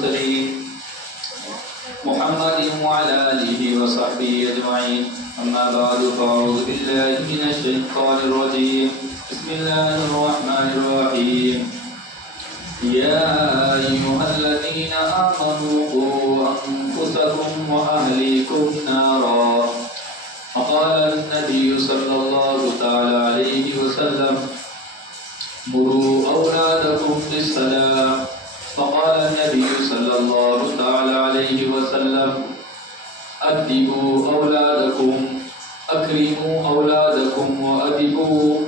المرسلين محمد وعلى آله وصحبه أجمعين. أما بعد فأعوذ بالله من الشيطان الرجيم. بسم الله الرحمن الرحيم. يا أيها الذين آمنوا قوا أنفسكم وأهليكم نارا. وقال النبي صلى الله تعالى عليه وسلم مروا أولادكم بالصلاة. فقال النبي صلى الله تعالى عليه وسلم أدبوا أولادكم أكرموا أولادكم وأدبوا.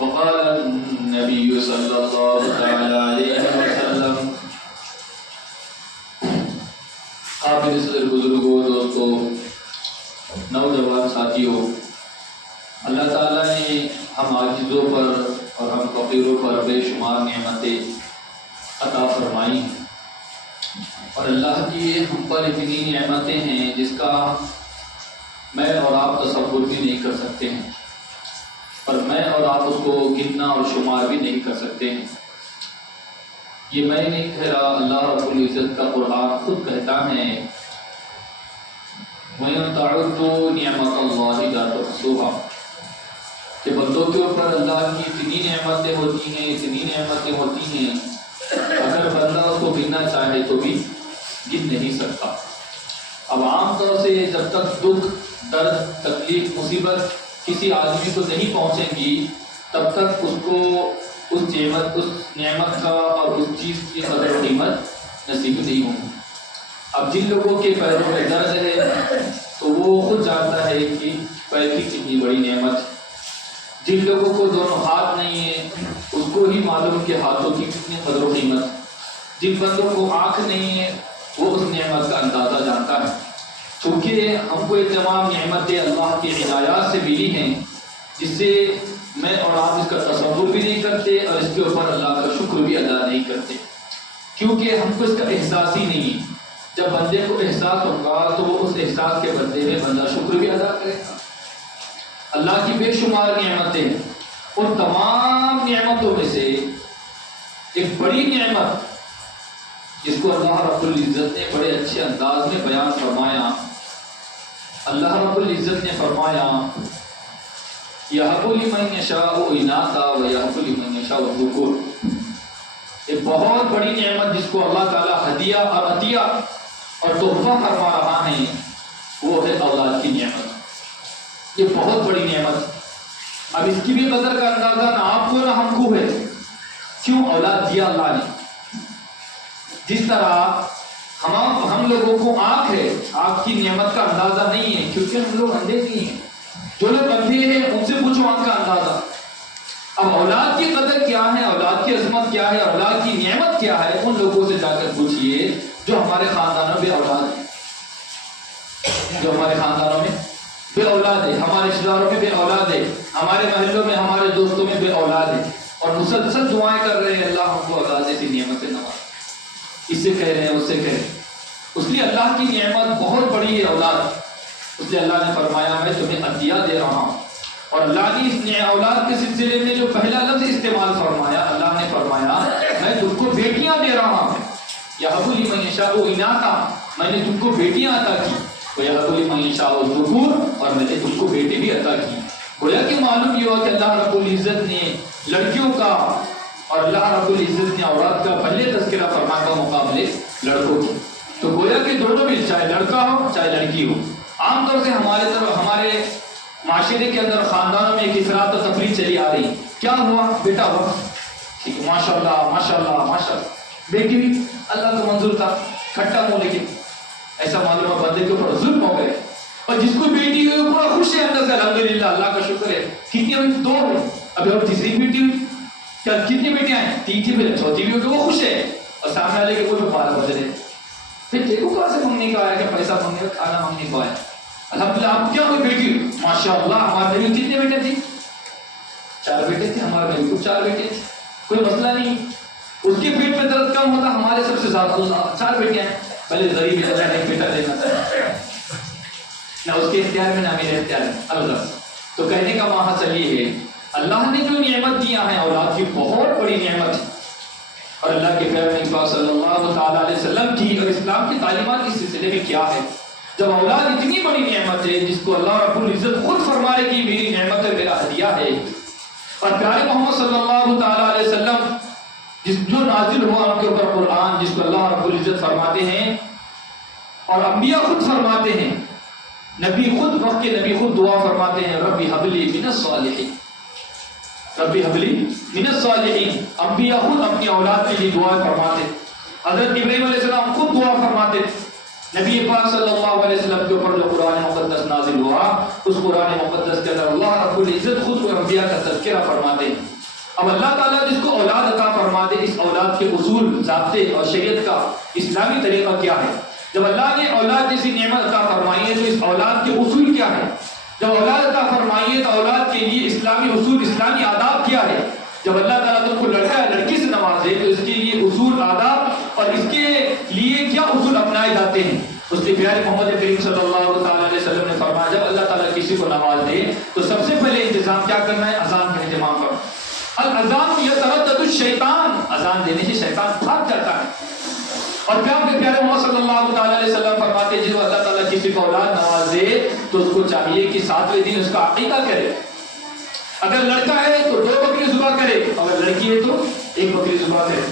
وقال النبي صلى الله تعالى عليه وسلم. قابل صدر بزرگوں، دوستوں، نوجوان ساتھیوں، اللہ تعالیٰ نے ہم عاجزوں پر اور ہم فقیروں پر بے شمار نعمتیں عطا فرمائی ہیں، اور اللہ کی ہم پر اتنی نعمتیں ہیں جس کا میں اور آپ تصور بھی نہیں کر سکتے ہیں، اور میں اور آپ اس کو گننا اور شمار بھی نہیں کر سکتے ہیں۔ یہ میں نہیں کہہ رہا، اللہ رب العزت کا قرآن خود کہتا ہے وَإِن تَعُدُّوا نِعْمَتَ اللَّهِ لَا تُحْصُوهَا، کہ بندوں کے اوپر اللہ کی اتنی نعمتیں ہوتی ہیں، اتنی نعمتیں ہوتی ہیں، اگر بندہ اس کو گننا چاہے تو بھی گن نہیں سکتا۔ اب عام طور سے جب تک دکھ، درد، تکلیف، مصیبت کسی آدمی کو نہیں پہنچیں گی، تب تک اس کو اس نعمت کا اور اس چیز کی قدر و قیمت نصیب نہیں ہوگی۔ اب جن لوگوں کے پیروں میں درد ہے تو وہ خود جانتا ہے کہ پیر کی کتنی بڑی نعمت ہے۔ جن لوگوں کو دونوں ہاتھ نہیں ہیں اس کو ہی معلوم کہ ہاتھوں کی کتنی قدر و قیمت ہے۔ جن بندوں کو آنکھ نہیں ہے وہ اس نعمت کا اندازہ جانتا ہے۔ چونکہ ہم کو یہ تمام نعمتیں اللہ کی عنایات سے ملی ہیں، جس سے میں اور آپ اس کا تصور بھی نہیں کرتے اور اس کے اوپر اللہ کا شکر بھی ادا نہیں کرتے، کیونکہ ہم کو اس کا احساس ہی نہیں ہے۔ جب بندے کو احساس ہوگا تو وہ اس احساس کے بدلے میں بندہ شکر بھی ادا کرے گا۔ اللہ کی بے شمار نعمتیں، ان تمام نعمتوں میں سے ایک بڑی نعمت جس کو اللہ رب العزت نے بڑے اچھے انداز میں بیان فرمایا، اللہ رب العزت نے فرمایا یَهَبُ لِمَن یَشَاءُ إِنَاثًا وَيَهَبُ لِمَن یَشَاءُ الذُّکُورَ۔ ایک بہت بڑی نعمت جس کو اللہ تعالیٰ ہدیہ اور عطیہ اور تحفہ فرما رہا ہے، وہ ہے اولاد کی نعمت۔ یہ بہت بڑی نعمت، اب اس کی بھی قدر کا اندازہ نہ آپ کو نہ ہم کو ہے۔ کیوں اولاد دیا اللہ نے؟ جس طرح ہم لوگوں کو آنکھ ہے، آنکھ کی نعمت کا اندازہ نہیں ہے کیونکہ ہم لوگ اندھے نہیں ہیں۔ جو لوگ اندھے ہیں ان سے پوچھو آنکھ کا اندازہ۔ اب اولاد کی قدر کیا ہے، اولاد کی عظمت کیا ہے، اولاد کی نعمت کیا ہے، ان لوگوں سے جا کر پوچھئے جو ہمارے خاندانوں میں اولاد ہے، جو ہمارے خاندانوں میں بے اولاد ہے، ہمارے رشتہ داروں میں بے اولاد ہے، ہمارے محلوں میں ہمارے دوستوں میں بے اولاد ہے، اور مسلسل دعائیں کر رہے ہیں اللہ ہم کو اولاد ایسی نعمت سے نواز، اس سے کہہ رہے ہیں اس سے کہہ رہے ہیں۔ اس لیے اللہ کی نعمت بہت بڑی ہے اولاد، اس لیے اللہ نے فرمایا میں تمہیں عطیہ دے رہا ہوں۔ اور اللہ نے اس اولاد کے سلسلے میں جو پہلا لفظ استعمال فرمایا، اللہ نے فرمایا میں تم کو بیٹیاں دے رہا ہوں۔ یَهَبُ لِمَن یَشَاءُ إِنَاثًا، میں نے تم کو بیٹیاں عطا کی، وَيَهَبُ لِمَن یَشَاءُ الذُّکُورَ، اور میں نے تم کو بیٹے بھی عطا کی۔ گویا کہ معلوم یہ ہوا کہ اللہ رب العزت نے لڑکیوں کا اور اللہ رب العزت نے عورت کا پہلے تذکرہ فرمایا مقابلے لڑکوں کی، تو گویا کہ دونوں بھی، چاہے لڑکا ہو چاہے لڑکی ہو۔ عام طور سے ہمارے معاشرے کے اندر خاندانوں میں ایک افراط و تفریح چلی آ رہی، کیا ہوا بیٹا ہوا، ٹھیک ہے ماشاء اللہ ماشاء اللہ ماشاء اللہ، بیٹی بھی اللہ کو منظور تھا، کھٹا منہ، لیکن ایسا معلوم ہے بندے کے اوپر ظلم ہو گئے، اور جس کو بیٹی ہوئی وہ پورا خوش ہے اندر سے، الحمدللہ اللہ کا شکر ہے۔ کتنی ہوئی؟ 2 ہوئی، ابھی اور تیسری بیٹی ہوئی، کیا کتنی بیٹیاں ہیں؟ 3 تھی، پھر چوتھی بھی ہوئی، وہ خوش ہے، اور سامنے والے کے کوئی 12 بج رہے، پھر دیکھو کہاں سے منگنی کا آیا، کہ پیسہ منگنے کا، کھانا منگنے کو آیا۔ الحمدللہ آپ کیا ہوئی بیٹی؟ ماشاء اللہ ہمارے میری کتنے بیٹے تھے؟ 4 بیٹے تھے، ہمارے میری کو 4 بیٹے تھے، کوئی مسئلہ نہیں۔ اس کے پیٹ میں درد کم ہوتا، ہمارے سب سے زیادہ 4 بیٹیاں ہیں، پہلے غریب ہے ایک بیٹا دینا تھا، نہ اس کے اختیار میں نہ میرے اختیار میں، الغرض۔ تو کہنے کا محاصل یہ ہے اللہ نے جو نعمت دیا ہے اولاد کی بہت بڑی نعمت ہے، اور اللہ کے پیغمبر پاک صلی اللہ تعالیٰ علیہ وسلم کی اور اسلام کی تعلیمات اس سلسلے میں کیا ہے؟ جب اولاد اتنی بڑی نعمت ہے جس کو اللہ رب العزت خود فرما رہے کہ میری نعمت ہے، میرا ہدیہ ہے، اور پیارے محمد صلی اللہ تعالیٰ علیہ وسلم جو نازل ہوا ان کے اوپر قرآن، جس کو اللہ رب العزت فرماتے ہیں اور انبیاء خود فرماتے ہیں، نبی خود وقت کے نبی خود دعا فرماتے ہیں، ربی حبلی من الصالحین، ربی حبلی من الصالحین۔ انبیاء خود اپنی اولاد کے لیے دعا فرماتے، حضرت ابراہیم علیہ السلام خود دعا فرماتے، نبی پاک صلی اللہ علیہ وسلم کے اوپر جو قرآن مقدس نازل ہوا اس قرآن مقدس کے اندر اللہ رب العزت خود انبیاء کا تذکرہ فرماتے ہیں۔ اب اللہ تعالیٰ جس کو اولاد عطا فرماتے، اس اولاد کے اصول، ضابطے اور شریعت کا اسلامی طریقہ کیا ہے؟ جب اللہ نے اولاد جیسی نعمت عطا فرمائی ہے تو اس اولاد کے اصول کیا ہے؟ جب اولاد عطا فرمائی ہے تو اولاد کے لیے اسلامی اصول، اسلامی آداب کیا ہے؟ جب اللہ تعالیٰ تم کو لڑکا یا لڑکی سے نوازے تو اس کے لیے اصول، آداب اور اس کے لیے کیا اصول اپنائے جاتے ہیں؟ اس کے پیارے محمد کریم صلی اللہ تعالیٰ علیہ وسلم نے فرمایا جب اللہ تعالیٰ کسی کو نواز دے تو سب سے پہلے انتظام کیا کرنا ہے؟ اذان کا انتظام کرو۔ الاذان یتردد الشیطان، اذان دینے سے شیطان بھاگ جاتا ہے۔ اور پیارے محمد صلی اللہ تعالیٰ علیہ وسلم فرماتے ہیں جب اللہ تعالیٰ کسی کو اولاد نوازے تو اس کو چاہیے کہ 7ویں دن اس کا عقیقہ کرے۔ اگر لڑکا ہے تو 2 بکری ذبح کرے، اگر لڑکی ہے تو 1 بکری ذبح کرے۔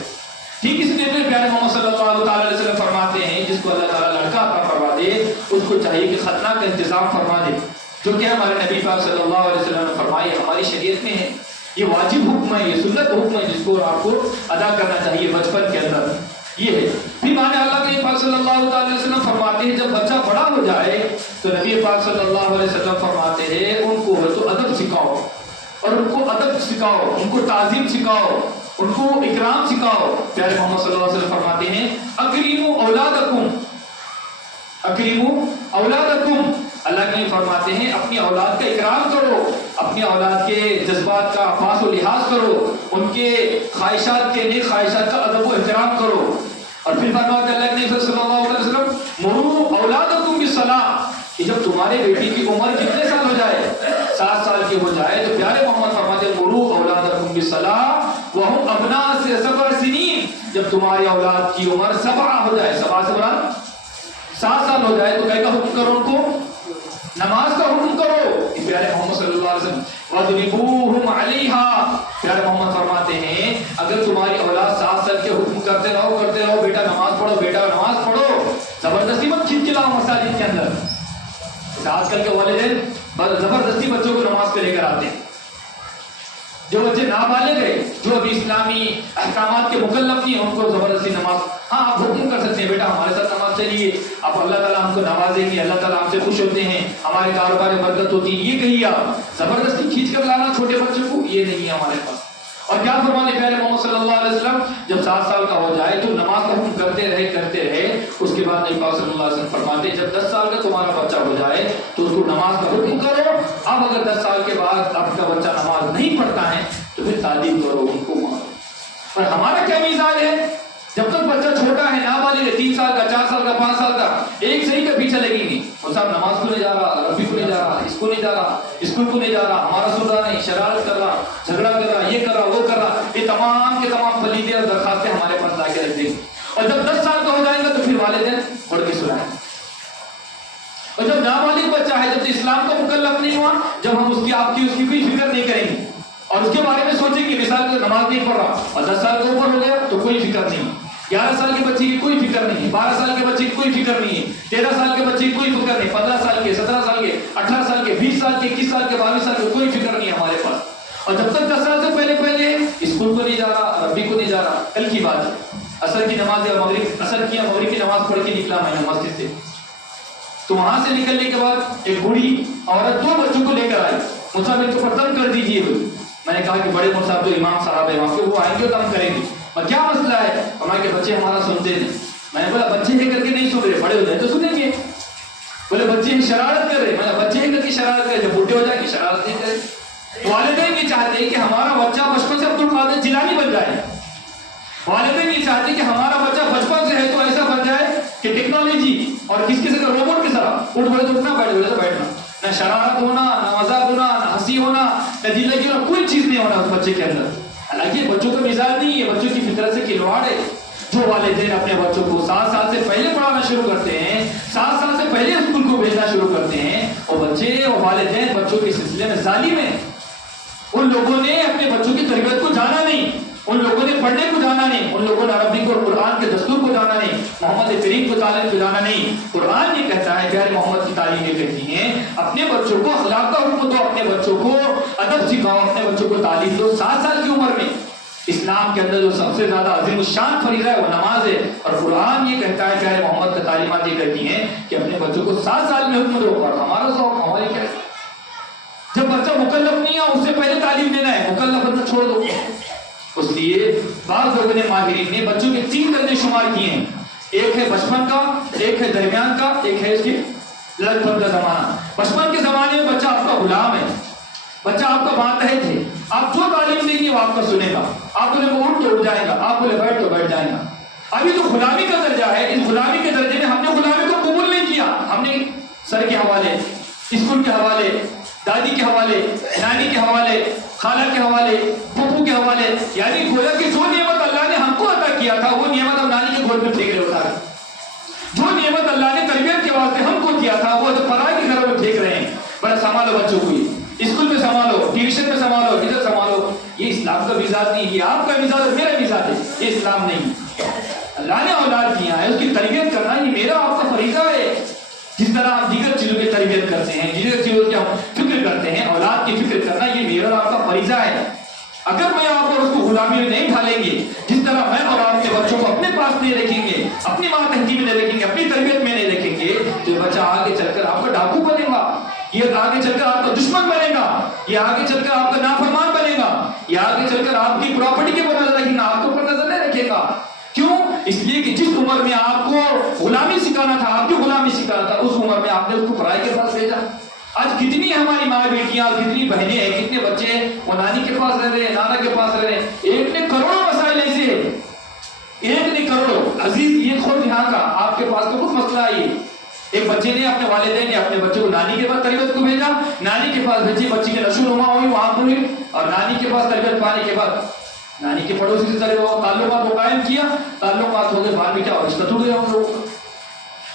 ٹھیک اس لیے پیارے محمد صلی اللہ تعالیٰ علیہ وسلم فرماتے ہیں جس کو اللہ تعالیٰ لڑکا عطا فرما دے اس کو چاہیے کہ ختنہ کا انتظام فرما دے، جو کہ ہمارے نبی پاک صلی اللہ علیہ وسلم نے فرمائی، ہماری شریعت میں ہے، یہ واجب حکم ہے، یہ سنت حکم ہے جس کو آپ کو ادا کرنا چاہیے بچپن کے اندر، یہ ہے۔ پھر مانے اللہ کے پاک صلی اللہ تعالیٰ علیہ وسلم فرماتے ہیں جب بچہ بڑا ہو جائے تو نبی پاک صلی اللہ علیہ وسلم فرماتے ہیں ان کو تو ادب سکھاؤ، اور ان کو ادب سکھاؤ، ان کو تعظیم سکھاؤ، ان کو اکرام سکھاؤ۔ پیارے محمد صلی اللہ علیہ وسلم فرماتے ہیں اکریموا اولادکم، اکریموا اولادکم، اللہ کے فرماتے ہیں اپنی اولاد کا اکرام کرو، اپنی اولاد کے جذبات کا پاس و لحاظ کرو، ان کے خواہشات کے نیک خواہشات کا ادب و احترام کرو۔ اور پھر فرماتے اللہ کے نبی صلی اللہ علیہ وسلم مروا اولادکم بالصلاۃ، کہ جب تمہارے بیٹی کی عمر کتنے سال ہو جائے، 7 سال کی ہو جائے تو پیارے محمد فرماتے ہیں مروا اولادکم بالصلاۃ وہم ابناء 7 سنین، جب تمہاری اولاد کی عمر 7 ہو جائے، 7 سے مراد 7 سال ہو جائے تو کیا کا حکم کرو؟ ان کو نماز کا حکم کرو۔ پیارے محمد صلی اللہ علیہ وسلم وَاضْرِبُوهُمْ عَلَيْهَا، پیارے محمد فرماتے ہیں اگر تمہاری اولاد 7 سال کے حکم کرتے رہو بیٹا نماز پڑھو، بیٹا نماز پڑھو، زبردستی مت کھینچ کے لاؤ مساجد کے اندر۔ آج کل کے والدین زبردستی بچوں کو نماز پہ لے کر آتے ہیں۔ جو بچے نابالغ ہیں، جو ابھی اسلامی احکامات کے مکلف نہیں ہیں، ان کو زبردستی نماز، ہاں آپ حکم کر سکتے ہیں بیٹا ہمارے ساتھ نماز چلیے، اب اللہ تعالیٰ ہم کو نوازیں گے، اللہ تعالیٰ ہم سے خوش ہوتے ہیں، ہمارے کاروبار میں برکت ہوتی ہے، یہ کہیے آپ۔ زبردستی کھینچ کر لانا چھوٹے بچوں کو یہ نہیں ہے ہمارے پاس۔ اور کیا فرمانے پیارے محمد صلی اللہ علیہ وسلم جب 7 سال کا ہو جائے تو نماز کا حکم کرتے رہے، اس کے بعد نبی پاک صلی اللہ علیہ وسلم فرماتے جب 10 سال کا تمہارا بچہ ہو جائے تو اس کو نماز کا حکم کرو۔ اب اگر 10 سال کے بعد آپ کا بچہ نماز نہیں پڑھتا ہے تو پھر تعلیم کرو، ان کو مارو۔ پر ہمارا کیا مزاج ہے، جب تک بچہ چھوٹا ہے، نابالغ ہے، 3 سال کا، 4 سال کا، 5 سال کا، ایک صحیح کا پیچھے لگیں گے، وہ صاحب نماز کو نہیں جا رہا، ربی کو نہیں جا رہا، اس کو نہیں جا رہا، اسکول کو نہیں جا رہا، ہمارا سن رہا نہیں، شرارت کر رہا، جھگڑا کر رہا، یہ کر رہا، وہ کر رہا، یہ تمام کے تمام پلیدیں اور درخواستیں ہمارے پاس لا کے رکھ دیں گے۔ اور جب 10 سال کا ہو جائے گا تو پھر والدین پڑھ کے سنائیں۔ اور جب نابالغ بچہ ہے، جب اسلام کا مکلف نہیں ہوا، جب ہم اس کی کوئی فکر نہیں کریں گے اور اس کے بارے میں سوچیں کہ مثال کو نماز نہیں پڑھ رہا اور 10 سال کا اوپر ہو گیا تو کوئی فکر نہیں، 11 سال کے بچے کی کوئی فکر نہیں ہے، 12 سال کے بچے کی کوئی فکر نہیں ہے، 13 سال کے بچے کی کوئی فکر نہیں، 15 سال کے، 17 سال کے، 18 سال کے، 20 سال کے، 21 سال کے، 22 سال کے، کوئی فکر نہیں ہے ہمارے پاس۔ اور جب تک 10 سال سے پہلے اسکول کو نہیں جا رہا، ربی کو نہیں جا رہا، کل کی بات ہے، عصر کی نماز یا مغرب کی نماز پڑھ کے نکلا میں مسجد سے، تو وہاں سے نکلنے کے بعد ایک بوڑھی عورت 2 بچوں کو لے کر آئی، مصعب ان کو پردم کر دیجیے۔ میں نے کہا کہ بڑے مصعب تو امام صاحب ہیں وہاں کے، وہ آئیں گے تو ہم کریں گے، اور کیا مسئلہ ہے؟ ہمارے بچے ہمارا سنتے نہیں۔ میں نے بولا بچے ہیں کر کے نہیں سن رہے، بڑے ہو جائے تو سنیں گے۔ بولے بچے ہیں شرارت کر رہے، میں نے بچے ہیں کر کے شرارت کرے، جب بوڑھے ہو جائیں گے شرارت نہیں کرے۔ والدین یہ چاہتے ہیں کہ ہمارا بچہ بچپن سے عبد القادر جیلانی بن جائے، والدین یہ چاہتے ہیں کہ ہمارا بچہ بچپن سے ہے تو ایسا بن جائے کہ ٹیکنالوجی اور کس کسی کا روبوٹ کی طرح اٹھ بڑے تو اٹھنا، بیٹھ بڑے تو بیٹھنا، نہ شرارت ہونا، نہ مذاق ہونا، نہ ہنسی ہونا، نہ دل لگی ہونا، کوئی چیز نہیں ہونا اس بچے کے اندر۔ حالانکہ بچوں کا مزاج نہیں ہے، بچوں کی فطرت سے کھلواڑ ہے۔ جو والدین اپنے بچوں کو 7 سال سے پہلے پڑھانا شروع کرتے ہیں، 7 سال سے پہلے اسکول کو بھیجنا شروع کرتے ہیں، اور بچے اور والدین بچوں کے سلسلے میں ظالم ہیں۔ ان لوگوں نے اپنے بچوں کی تربیت کو جانا نہیں، ان لوگوں نے پڑھنے کو جانا نہیں، ان لوگوں نے عربی کو اور قرآن کے دستور کو جانا نہیں، محمد کریم کو تعلیم کو جانا نہیں۔ قرآن یہ کہتا ہے، پیارے محمد کی تعلیم یہ کہتی ہے، اپنے بچوں کو اخلاق کا حکم دو، اپنے بچوں کو ادب سکھاؤ، اپنے بچوں کو تعلیم دو 7 سال کی عمر میں۔ اسلام کے اندر جو سب سے زیادہ عظیم الشان فریضہ ہے وہ نماز ہے، اور قرآن یہ کہتا ہے، پیارے محمد کا تعلیمات یہ کہتی ہیں کہ اپنے بچوں کو 7 سال میں حکم دو۔ اور ہمارا ذوق ہماری کیا ہے؟ جب بچہ مکلف نہیں ہے اس سے پہلے تعلیم دینا ہے، مکلف بچہ چھوڑ دو۔ اس لیے بعض لوگوں نے، ماہرین نے بچوں کے 3 درجے شمار کیے ہیں، ایک ہے بچپن کا، ایک ہے درمیان کا، ایک ہے اس کے لڑک پن کا زمانہ۔ بچپن کے زمانے میں بچہ آپ کا غلام ہے، بچہ آپ کا ماتحت ہے، آپ جو تعلیم دیں گے وہ آپ کا سنے گا، آپ بولے وہ اٹھ تو اٹھ جائے گا، آپ بولے بیٹھ تو بیٹھ جائے گا۔ ابھی تو غلامی کا درجہ ہے، اس غلامی کے درجے میں ہم نے غلامی کو قبول نہیں کیا، ہم نے سر کے حوالے، اسکول کے حوالے، دادی کے حوالے، نانی کے حوالے، خالہ کے حوالے، پھپھو کے حوالے، یعنی گویا کہ جو نعمت اللہ نے ہم کو عطا کیا تھا وہ نعمت ہم نانی کے گود میں پھینک رہے ہوتا ہے، جو نعمت اللہ نے تربیت کے واسطے ہم کو کیا تھا وہ پرائے کے گھروں میں پھینک رہے ہیں۔ بڑا سنبھالو بچوں کو، اسکول میں سنبھالو، ٹیوشن میں سنبھالو، ادھر سنبھالو۔ یہ اسلام کا مزاج نہیں، یہ آپ کا مزاج اور میرا مزاج ہے، یہ اسلام نہیں۔ اللہ نے اولاد دیا ہے، اس کی تربیت کرنا یہ میرا آپ کا فریضہ ہے۔ جس طرح ہم دیگر چیزوں کی تربیت کرتے ہیں، دیگر چیزوں کی ہم فکر کرتے ہیں، اولاد کی فکر کرنا یہ میرا آپ کا فریضہ ہے۔ اگر میں آپ اور اس کو غلامی میں نہیں ڈالیں گے، جس طرح میں اور آپ کے بچوں کو اپنے پاس نہیں رکھیں گے، اپنی ماتحتی میں نہیں رکھیں گے، اپنی تربیت میں نہیں رکھیں گے، تو بچہ آگے چل کر آپ کا ڈاکو بنے گا، یہ آگے چل کر آپ کا دشمن بنے گا، یہ آگے چل کر آپ کا نافرمان بنے گا، یہ آگے چل کر آپ کی پراپرٹی کے اوپر نظر رکھے گا، آپ کے اوپر نظر نہیں رکھے گا۔ کیوں؟ اس لیے کہ جس عمر میں آپ کو غلامی سکھانا تھا، آپ کی غلامی سکھانا تھا، اس عمر میں آپ نے اس کو پڑھائی کے پاس بھیجا۔ آج کتنی ہماری ماں بیٹیاں، کتنی بہنیں ہیں، کتنے بچے وہ نانی کے پاس رہ رہے ہیں، نانا کے پاس رہ رہے ہیں۔ ایک نے کروڑوں مسائل ایسے ہیں، ایک نے کروڑوں۔ عزیز یہ خود یہاں کا آپ کے پاس تو کچھ مسئلہ ہے۔ ایک بچے نے اپنے والدین نے اپنے بچے کو نانی کے پاس تربیت کو بھیجا، نانی کے پاس بھیجی، بچی کی نشو نما ہوئی وہاں پر ہوئی، اور نانی کے پاس تربیت پانے کے بعد نانی کے پڑوسی سے تعلقات کو قائم کیا، تعلقات ہو گئے، بعد میں کیا ہو رشتہ ٹوٹ گیا ہم لوگوں کا۔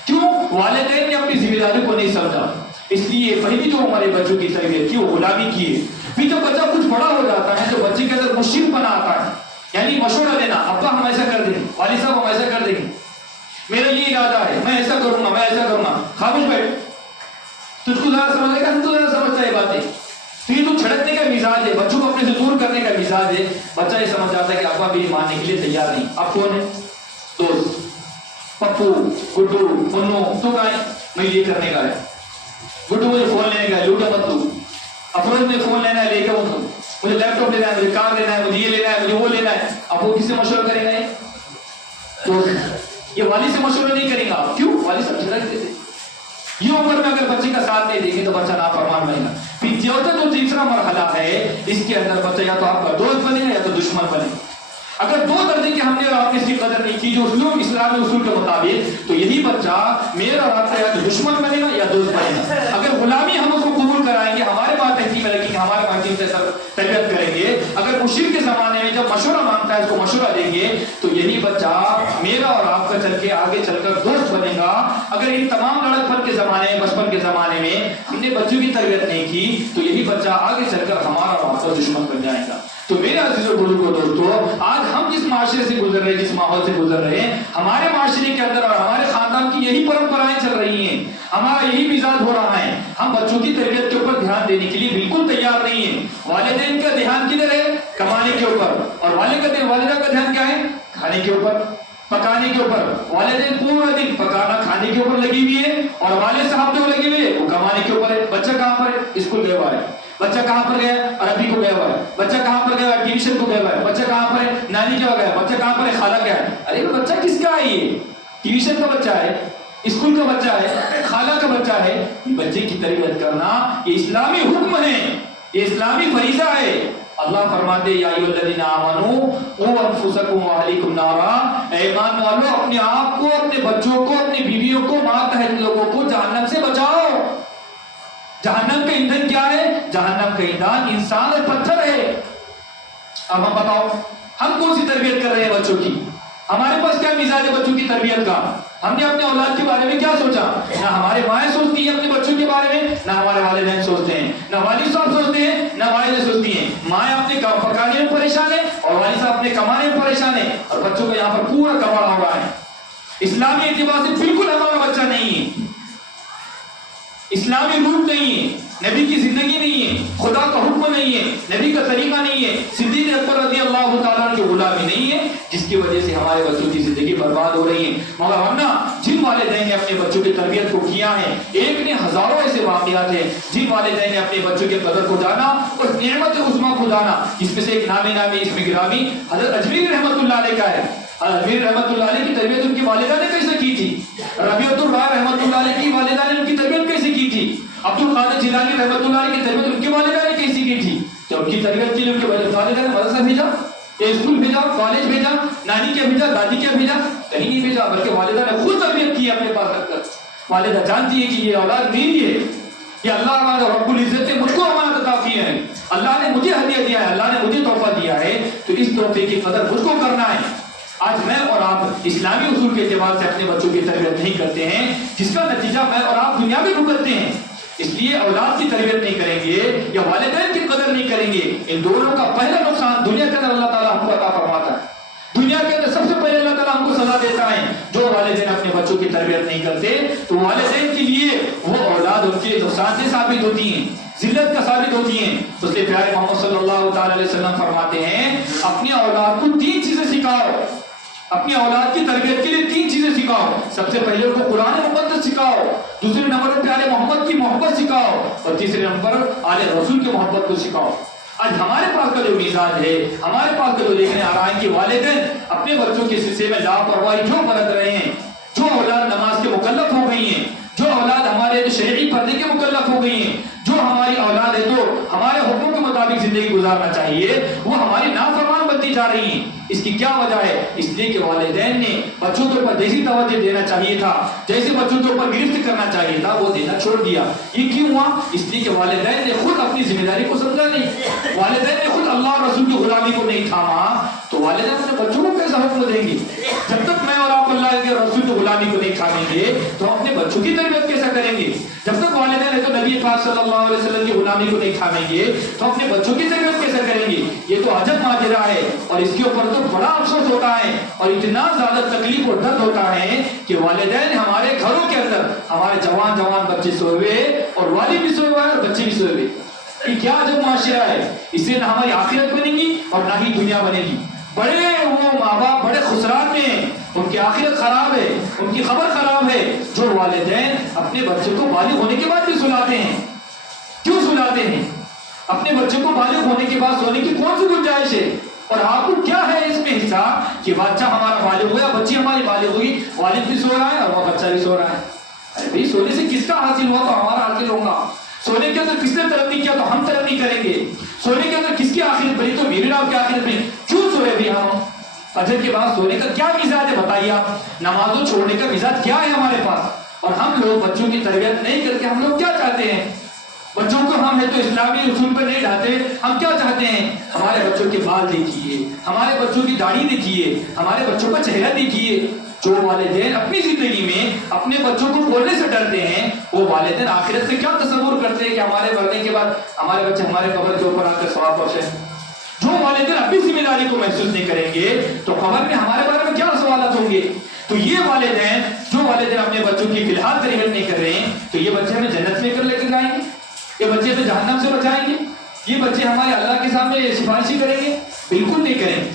کیوں؟ والدین نے اپنی ذمہ داری کو نہیں سمجھا۔ اس لیے پہلی جو ہمارے بچوں کی تربیت کی وہ غلامی کی ہے۔ پھر جب بچہ کچھ بڑا ہو جاتا ہے تو بچے کے اندر مشرف بنا آتا ہے، یعنی مشورہ دینا، ابا ہم ایسا کر دیں گے، والد صاحب ہم ایسا کر دیں گے، میرا یہ ارادہ ہے، میں ایسا کروں گا، میں ایسا کروں گا۔ خاموش بیٹھ، تجھ کو زیادہ سمجھے گا، تو زیادہ سمجھتا ہے باتیں۔ تو یہ تو چھڑکنے کا مزاج ہے، بچوں کو اپنے سے دور کرنے کا مزاج ہے۔ بچہ یہ سمجھ جاتا ہے کہ ابا بھی ماننے کے لیے تیار نہیں۔ اب کون ہے دوست؟ پپو، گڈو، منو، تو کہاں ہے؟ میں یہ کرنے کا ہے، گڈو مجھے فون لینے کا ہے، لوٹا مت تو۔ افروز نے فون لینا ہے، لے کے مجھے لیپ ٹاپ لینا ہے، مجھے کار لینا ہے، مجھے یہ لینا ہے، مجھے وہ لینا ہے۔ اب وہ کس سے مشورہ کرے گا؟ تو یہ والد سے مشورہ نہیں کرے گا۔ کیوں؟ والد صاحب جھڑک دیتے۔ یہ عمر میں اگر بچے کا ساتھ نہیں دیں گے تو بچہ نافرمان بنے گا۔ پھر جو تیسرا مرحلہ ہے، اس کے اندر بچہ یا تو آپ کا دوست بنے گا یا تو دشمن بنے گا۔ اگر 2 درجے کے ہم نے اور آپ نے اس کی قدر نہیں کی جو اسلوب اسلامی اصول کے مطابق، تو یہی بچہ میرا اور آپ کا یا تو دشمن بنے گا یا دوست بنے گا۔ اگر غلامی ہم اس کو قبول کرائیں گے، ہمارے بات تحقیق میں رکھیں گے، ہمارے مہدی سے تربیت کریں گے، اگر مشرک کے زمانے میں جب مشورہ مانگتا ہے اس کو مشورہ دیں گے، تو یہی بچہ میرا اور آپ کا چل کے آگے چل کر دوست بنے گا۔ اگر ان تمام لڑک پن کے زمانے میں، بچپن کے زمانے میں ہم نے بچوں کی تربیت نہیں کی، تو یہی بچہ آگے چل کر ہمارا اور آپ کا دشمن بن جائے گا۔ تو میرے عزیز و بزرگوں دوستو، آج ہم جس معاشرے سے گزر رہے ہیں، جس ماحول سے گزر رہے ہیں، ہمارے معاشرے کے اندر اور ہمارے خاندان کی یہی پرمپرائیں چل رہی ہیں، ہمارا یہی مزاج ہو رہا ہے۔ ہم بچوں کی تربیت کے اوپر دھیان دینے کے لیے بالکل تیار نہیں ہیں۔ والدین کا دھیان کدھر ہے؟ کمانے کے اوپر، اور والدہ کا دھیان کیا ہے؟ کھانے کے اوپر، پکانے کے اوپر۔ والدین پورا دن پکانا کھانے کے اوپر لگی ہوئی ہے، اور والد صاحب جو لگے ہوئے وہ کمانے کے اوپر ہے۔ بچہ کہاں پر ہے؟ اسکول گیا ہوا ہے۔ بچہ کہاں پر گیا؟ عربی کو گیا ہوا ہے۔ بچہ کہاں پر گیا؟ ٹیوشن کو گیا ہوا ہے۔ بچہ کہاں پر ہے؟ نانی کے گیا ہے۔ بچہ کہاں پر ہے؟ خالہ گیا ہے۔ ارے بچہ کس کا ہے؟ یہ ٹیوشن کا بچہ ہے، اسکول کا بچہ ہے، خالہ کا بچہ ہے۔ بچے کی تربیت کرنا یہ اسلامی حکم ہے، یہ اسلامی فریضہ ہے۔ اللہ فرماتے یا ایھا الذین آمنوا قوا انفسکم واہلیکم نارا، اے ایمان والو اپنے آپ کو، اپنے بچوں کو، اپنی بیویوں کو، ماتحت لوگوں کو جہنم سے بچاؤ۔ جہنم کا ایندھن کیا ہے؟ جہنم کا ایندھن انسان اور پتھر ہے۔ اب ہم بتاؤ ہم کون سی تربیت کر رہے ہیں بچوں کی؟ ہمارے پاس کیا مزاج ہے بچوں کی تربیت کا؟ ہم نے اپنے اولاد کے بارے میں کیا سوچا؟ نہ ہمارے مائیں سوچتی ہیں اپنے بچوں کے بارے میں، نہ ہمارے والدین سوچتے ہیں، نہ والد صاحب سوچتے ہیں، نہ والدیں سوچتی ہیں۔ مائیں اپنے پکانے میں پریشان ہے اور والد صاحب اپنے کمانے میں پریشان ہے، اور بچوں کا یہاں پر پورا کماڑا ہو رہا ہے۔ اسلامی اعتبار سے بالکل ہمارا بچہ نہیں ہے، اسلامی روح نہیں ہے، نبی کی زندگی نہیں ہے، خدا کا حکم نہیں ہے، نبی کا طریقہ نہیں ہے، صدیق اکبر رضی اللہ تعالیٰ عنہ کی غلامی نہیں ہے، جس کی وجہ سے ہمارے بچوں کی زندگی برباد ہو رہی ہے۔ مگر ورنہ جن والدین نے اپنے بچوں کی تربیت کو کیا ہے، ایک نے ہزاروں ایسے واقعات ہیں جن والدین نے اپنے بچوں کے قدر کو جانا اور نعمت عظمیٰ کو جانا، جس میں سے ایک نامی اس میں گرامی حضرت اجمیری رحمۃ اللہ علیہ کا ہے۔ امیر رحمۃ اللہ علیہ کی تربیت ان کی والدہ نے کیسے کی تھی؟ ربیعۃ الرائے رحمۃ اللہ علیہ کی والدہ نے ان کی تربیت کیسے کی تھی؟ عبد القادر جیلانی رحمۃ اللہ علیہ کی تربیت ان کی والدہ نے کیسی کی تھی؟ کہ ان کی تربیت کے لیے ان کے والدہ نے مدرسہ بھیجا، اسکول بھیجا، کالج بھیجا، نانی کیا بھیجا، دادی کیا بھیجا؟ کہیں نہیں بھیجا، بلکہ والدہ نے خود تربیت کی اپنے پاس رکھ کر۔ والدہ جانتی ہے کہ یہ اولاد میری ہے، یہ اللہ رب العزت نے مجھ کو امانت عطا کی ہے، اللہ نے مجھے ہدیہ دیا ہے، اللہ نے مجھے تحفہ دیا ہے، تو اس تحفے کی قدر مجھ کو کرنا ہے۔ آج میں اور آپ اسلامی اصول کے اعتبار سے اپنے بچوں کی تربیت نہیں کرتے ہیں، جس کا نتیجہ میں اور آپ دنیا میں بھگتتے ہیں۔ اس لیے اولاد کی تربیت نہیں کریں گے یا والدین کی قدر نہیں کریں گے، ان دونوں کا پہلا نقصان دنیا کے اندر اللہ تعالیٰ ہم کو عطا فرماتا ہے۔ دنیا کے اندر سب سے پہلے اللہ تعالیٰ ہم کو سزا دیتا ہے، جو والدین اپنے بچوں کی تربیت نہیں کرتے تو والدین کے لیے وہ اولاد ان کے نقصان دہ ثابت ہوتی ہیں، ذلت کا ثابت ہوتی ہیں۔ اس لیے پیارے محمد صلی اللہ تعالیٰ علیہ وسلم فرماتے ہیں اپنی اولاد کو 3 چیزیں سکھاؤ، اپنی اولاد کی تربیت کے لیے 3 چیزیں سکھاؤ۔ سب سے پہلے ان کو قرآن مقدس سکھاؤ، دوسرے نمبر پر پیارے محمد کی محبت سکھاؤ، اور تیسرے نمبر پر آل رسول کی محبت کو سکھاؤ۔ آج ہمارے پاس کا جو مزاج ہے، ہمارے پاس کا جو دیکھنے آ رہا ہے کہ والدین اپنے بچوں کے سلسلے میں لاپرواہی جو برت رہے ہیں، جو اولاد نماز کے مکلف ہو گئی ہیں، جو اولاد ہمارے شرعی پردے کے مکلف ہو گئی ہیں، جو ہماری اولاد ہے تو ہمارے حکم کے مطابق زندگی گزارنا چاہیے، وہ ہماری نافرمان بنتی جا رہی ہیں۔ اس کی کیا وجہ ہے؟ اس لیے کہ والدین نے بچوں کے اوپر جیسی توجہ دینا چاہیے تھا، جیسے بچوں کے اوپر گرفت کرنا چاہیے تھا، وہ دینا چھوڑ دیا۔ یہ کیوں ہوا؟ اس لیے کہ والدین نے خود اپنی ذمہ داری کو سمجھا نہیں، والدین نے خود اللہ اور رسول کی غلامی کو نہیں تھاما، تو والدین اپنے بچوں کو کیسا حکم دیں گے؟ جب تک میں اور آپ اللہ کے رسول کی غلامی کو نہیں تھامیں گے تو اپنے بچوں کی تربیت کیسا کریں گے؟ جب تک والدین ہے تو نبی پاک صلی اللہ علیہ وسلم کی غلامی کو نہیں تھامیں گے تو اپنے بچوں کی تربیت کیسے کریں گے؟ یہ تو عجب ماجرا ہے، اور اس کے اوپر تو بڑا افسوس ہوتا ہے اور اتنا زیادہ تکلیف اور درد ہوتا ہے کہ والدین ہمارے گھروں کے اندر ہمارے جوان بچے سوئے ہوئے اور والد بھی سوئے ہوئے اور بچے بھی سوئے ہوئے۔ یہ کیا عجب معاشرہ ہے؟ اس سے نہ ہماری آخرت بنے گی اور نہ ہی دنیا بنے گی۔ بڑے وہ ماں باپ بڑے خسران میں ہیں، ان کی آخرت خراب ہے، ان کی خبر خراب ہے، جو والدین اپنے بچے کو بالغ ہونے کے بعد بھی سلاتے ہیں۔ کیوں سلاتے ہیں؟ اپنے بچے کو بالغ ہونے کے بعد سونے کی کون سی گنجائش ہے؟ اور آپ کو کیا ہے اس میں حصہ کہ بچہ ہمارا بالغ ہوا، بچی ہماری بالغ ہوئی، والد بھی سو رہا ہے اور وہ بچہ بھی سو رہا ہے؟ ارے بھائی سونے سے کس کا حاصل ہوا تو ہمارا حاصل ہوگا، سونے کے اندر کس نے ترقی کیا تو ہم ترقی کریں گے، سونے کے اندر کس کی آخرت بنی تو میرے نام کی آخرت بنی۔ کیوں سوئے بھی ہم؟ فجر کے بعد سونے کا کیا مزاج ہے بتائیے آپ؟ نمازوں چھوڑنے کا مزاج کیا ہے ہمارے پاس؟ اور ہم لوگ بچوں کی تربیت نہیں کر کے ہم لوگ کیا چاہتے ہیں؟ بچوں کو ہم ہے تو اسلامی اصول پر نہیں ڈھاتے، ہم کیا چاہتے ہیں؟ ہمارے بچوں کے بال دیکھیے، ہمارے بچوں کی داڑھی دیکھیے، ہمارے بچوں کا چہرہ دیکھیے۔ جو والدین اپنی زندگی میں اپنے بچوں کو بولنے سے ڈرتے ہیں، وہ والدین آخرت سے کیا تصور کرتے ہیں کہ ہمارے مرنے کے بعد ہمارے بچے ہمارے قبر کے اوپر آ کر ثواب بخشیں؟ جو والدین اپنی ذمہ داری کو محسوس نہیں کریں گے تو قبر میں ہمارے بارے میں کیا سوالات ہوں گے؟ تو یہ والدین جو والدین اپنے بچوں کی فی الحال تربیت نہیں کر رہے ہیں، تو یہ بچے ہمیں جنت میں کر لے کے جائیں گے؟ یہ بچے ہمیں جہنم سے بچائیں گے؟ یہ بچے ہمارے اللہ کے سامنے سفارشی کریں گے؟ بالکل نہیں کریں گے۔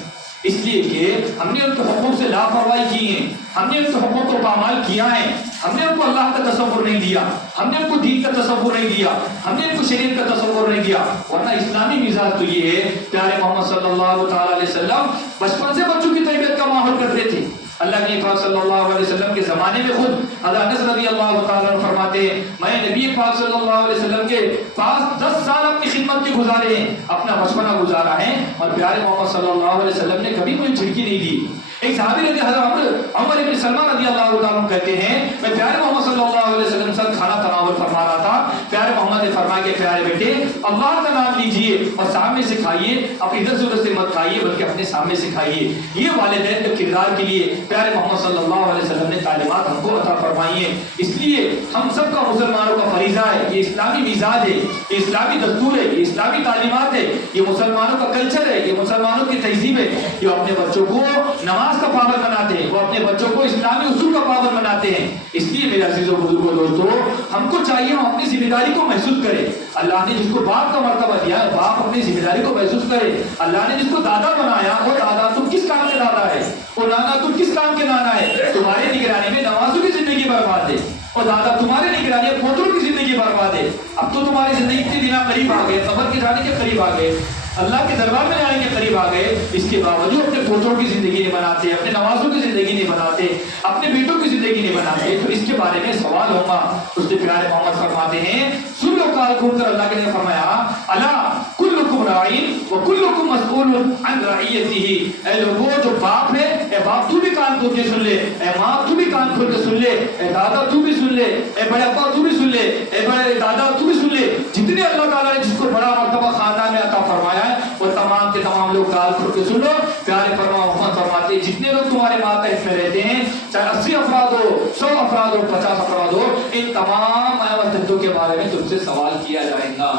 اس لیے کہ ہم نے ان کے حقوق سے لاپرواہی کی ہے، ہم نے ان کے حقوق کو پامال کیا ہے، ہم نے ان کو اللہ کا تصور نہیں دیا، ہم نے ان کو دین کا تصور نہیں دیا، ہم نے ان کو شریعت کا تصور نہیں دیا۔ ورنہ اسلامی مزاج تو یہ ہے، پیارے محمد صلی اللہ تعالیٰ علیہ وسلم بچپن سے بچوں کی تربیت کا ماحول کرتے تھے۔ اللہ نبی پاک صلی اللہ علیہ وسلم کے زمانے میں خود حضرت انس رضی اللہ تعالیٰ عنہ فرماتے ہیں میں نبی پاک صلی اللہ علیہ وسلم کے پاس 10 سال اپنی خدمت کے گزارے ہیں، اپنا بچپنا گزارا ہے، اور پیارے محمد صلی اللہ علیہ وسلم نے کبھی کوئی جھڑکی نہیں دی، ایک صحابی رضی حضرت عمر ابن سلمان رضی اللہ عنہ کہتے ہیں میں پیارے محمد صلی اللہ علیہ وسلم سے کھانا تناول فرما رہا تھا، پیارے محمد نے فرمایا کہ پیارے بیٹے اللہ کا نام لیجئے اور سامنے سے کھائیے، اپ ادھر سے ادھر سے مت کھائیے بلکہ اپنے سامنے سے کھائیے۔ یہ والدین کے کردار کے لیے پیارے محمد صلی اللہ علیہ وسلم نے تعلیمات ہم کو عطا فرمائی ہیں۔ اس لیے ہم سب کا مسلمانوں کا فریضہ ہے، یہ اسلامی مزاج ہے، یہ اسلامی دستور ہے، یہ اسلامی تعلیمات ہے، یہ مسلمانوں کا کلچر ہے، یہ مسلمانوں کی تہذیب ہے۔ یہ اپنے بچوں کو نماز کا پابند بناتے ہیں، وہ اپنے بچوں کو اسلامی اصول کا پابند بناتے ہیں۔ اس لیے میرے عزیزوں بزرگوں دوستو، ہم کو چاہیے ہم اپنی ذمہ داری کو محسوس کریں۔ اللہ نے جس کو باپ کا مرتبہ دیا ہے، باپ اپنی ذمہ داری کو محسوس کرے۔ اللہ نے جس کو دادا بنایا، وہ دادا تم کس کام کے دادا ہے، وہ نانا تم کس کام کے نانا ہے۔ تمہاری نگرانی میں نوازوں کی زندگی برباد ہے، اور دادا تمہارے نگرانی میں پوتروں کی زندگی برباد ہے۔ اب تو تمہاری زندگی اتنے دن قریب آ گئے، قبر کے جانے کے قریب آ گئے، اللہ کے دربار میں جانے کے قریب آ گئے، اس کے باوجود اپنے پوتروں کی زندگی نہیں بناتے، اپنے نوازوں کی زندگی نہیں بناتے، اپنے بیٹوں کی زندگی نہیں بناتے، تو اس کے بارے میں سوال ہوگا۔ اس کے پیارے محمد فرماتے ہیں سن لو کال کھول کر اللہ کے نے فرمایا الا کلکم راعین وکلکم مسئول عن رعیتہ۔ اے لوگوں جو باپ ہے، اے باپ تو بھی کان کھول کے سن لے، اے ماں تو بھی کان کھول کے سن لے، اے دادا تو بھی سن لے، اے بڑے ابا تو بھی سن لے، اے بڑے دادا تو بھی سن لے۔ جتنے اللہ تعالیٰ نے جس کو بڑا مرتبہ خاندان میں عطا فرمایا ہے، وہ تمام کے تمام لوگ کال کھول کے سن لو۔ پیارے محمد فرماتے ہیں جتنے لوگ تمہارے ماتحت میں رہتے ہیں، چاہے 80 افراد ہو، 100 افراد ہو، 50 افراد ہو، ان تمام ماتحتوں کے بارے میں تم سے سوال کیا جائے گا۔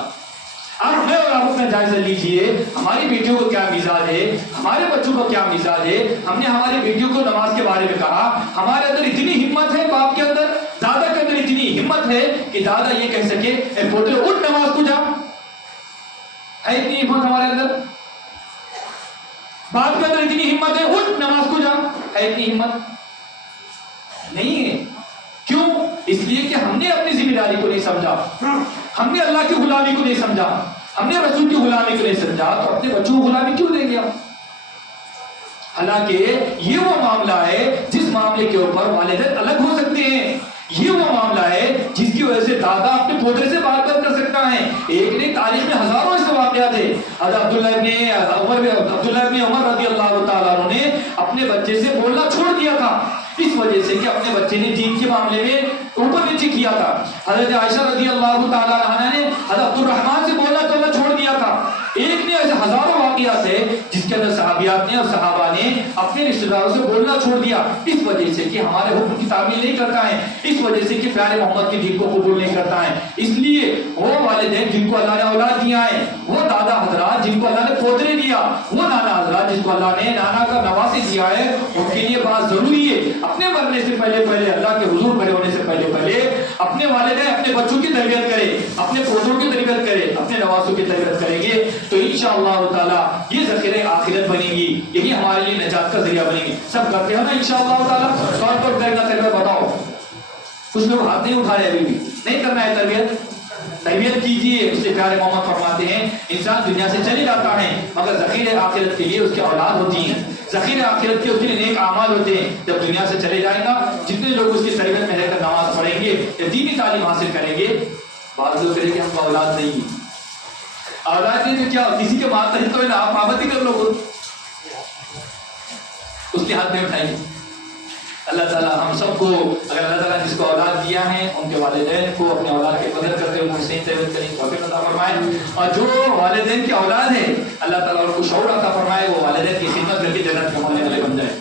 اب میں اور آپ اپنا جائزہ لیجئے، ہماری بیٹیوں کو کیا مزاج ہے، ہمارے بچوں کو کیا مزاج ہے۔ ہم نے ہماری بیٹیوں کو نماز کے بارے میں کہا، ہمارے اندر اتنی ہمت ہے، باپ کے اندر، دادا کے اندر اتنی ہمت ہے کہ دادا یہ کہہ سکے اے پوترے اٹھ نماز کو جا۔ ہے اتنی ہمت ہمارے اندر؟ باپ کے اندر اتنی ہمت ہے اٹھ نماز کو جا؟ ہے اتنی ہمت؟ نہیں ہے۔ کیوں؟ اس لیے کہ ہم نے اپنی ذمہ داری کو نہیں سمجھا، ہم نے اللہ کی غلامی کو نہیں سمجھا، ہم نے رسول کی غلامی کو نہیں سمجھا، تو اپنے بچوں کو غلامی کیوں دیں گے ہم؟ حالانکہ یہ وہ معاملہ ہے جس معاملے کے اوپر والدین الگ ہو سکتے ہیں، یہ وہ معاملہ ہے جس کی وجہ سے دادا اپنے پوترے سے بات کر سکتا ہے۔ ایک نے تاریخ میں ہزاروں ایسے واقعات ہیں۔ حضرت عبداللہ ابن عمر رضی اللہ تعالیٰ عنہ نے اپنے بچے سے بولنا چھوڑ دیا تھا، اس وجہ سے کہ اپنے بچے نے دین کے معاملے میں اوپر نیچے کیا تھا۔ حضرت عائشہ رضی اللہ تعالیٰ عنہ نے حضرت عبد الرحمن سے بولنا چلنا چھوڑ دیا تھا۔ ایک نے ایسے ہزاروں واقعات ہیں جس کے اندر صحابیات نے اور صحابہ نے اپنے رشتہ داروں سے بولنا چھوڑ دیا، اس وجہ سے کہ ہمارے حکم کی تعمیل نہیں کرتا ہے، اس وجہ سے کہ پیارے محمد کے دین کو قبول نہیں کرتا ہے۔ اس لیے وہ والدین جن کو اللہ نے اولاد دیا ہے، وہ دادا حضرات جن کو اللہ نے پوترے دیا، وہ نانا حضرات جس کو اللہ نے نانا کا نواسے دیا ہے، ان کے لیے بات ضروری ہے اپنے مرنے سے پہلے اللہ کے حضور کھڑے ہونے سے پہلے اپنے والدین اپنے بچوں کی تربیت کرے، اپنے پوتوں کی تربیت کرے، اپنے نواسوں کی تربیت کریں گے تو انشاءاللہ تعالی یہ ذخیرہ آخرت بنے گی، یہی ہمارے لیے نجات کا ذریعہ بنے گی۔ سب کرتے ہیں نا انشاءاللہ تعالی؟ طور پر کرنا تربیت بتاؤ، کچھ لوگ ہاتھ نہیں اٹھا رہے، ابھی بھی نہیں کرنا ہے تربیت کیجیے۔ اس سے پیارے محمد فرماتے ہیں انسان دنیا سے چلے جاتا ہے مگر ذخیرہ آخرت کے لیے اس کی اولاد ہوتی ہے، ذخیرہ آخرت کے اس کے لیے نیک اعمال ہوتے ہیں۔ جب دنیا سے چلے جائے گا، جتنے لوگ اس کی تربیت میں رہ کر نماز پڑھیں گے یا دینی تعلیم حاصل کریں گے، بعض لوگ کہیں گے ہم کو اولاد نہیں ہے، اولاد نہیں تو کیا کسی کے ماتحت تو ہے نا، آپ پابندی کر لو خود، اس کے ہاتھ میں اٹھائیے۔ اللہ تعالیٰ ہم سب کو، اگر اللہ تعالیٰ نے جس کو اولاد دیا ہے ان کے والدین کو اپنے اولاد کی قدر کرتے ہوئے ان کو صحیح تربیت کرنے کی توفیق عطا فرمائے، اور جو والدین کی اولاد ہے اللہ تعالیٰ ان کو شعور عطا فرمائے، وہ والدین کی خدمت کر کے جنت کے ہونے والے بن جائے۔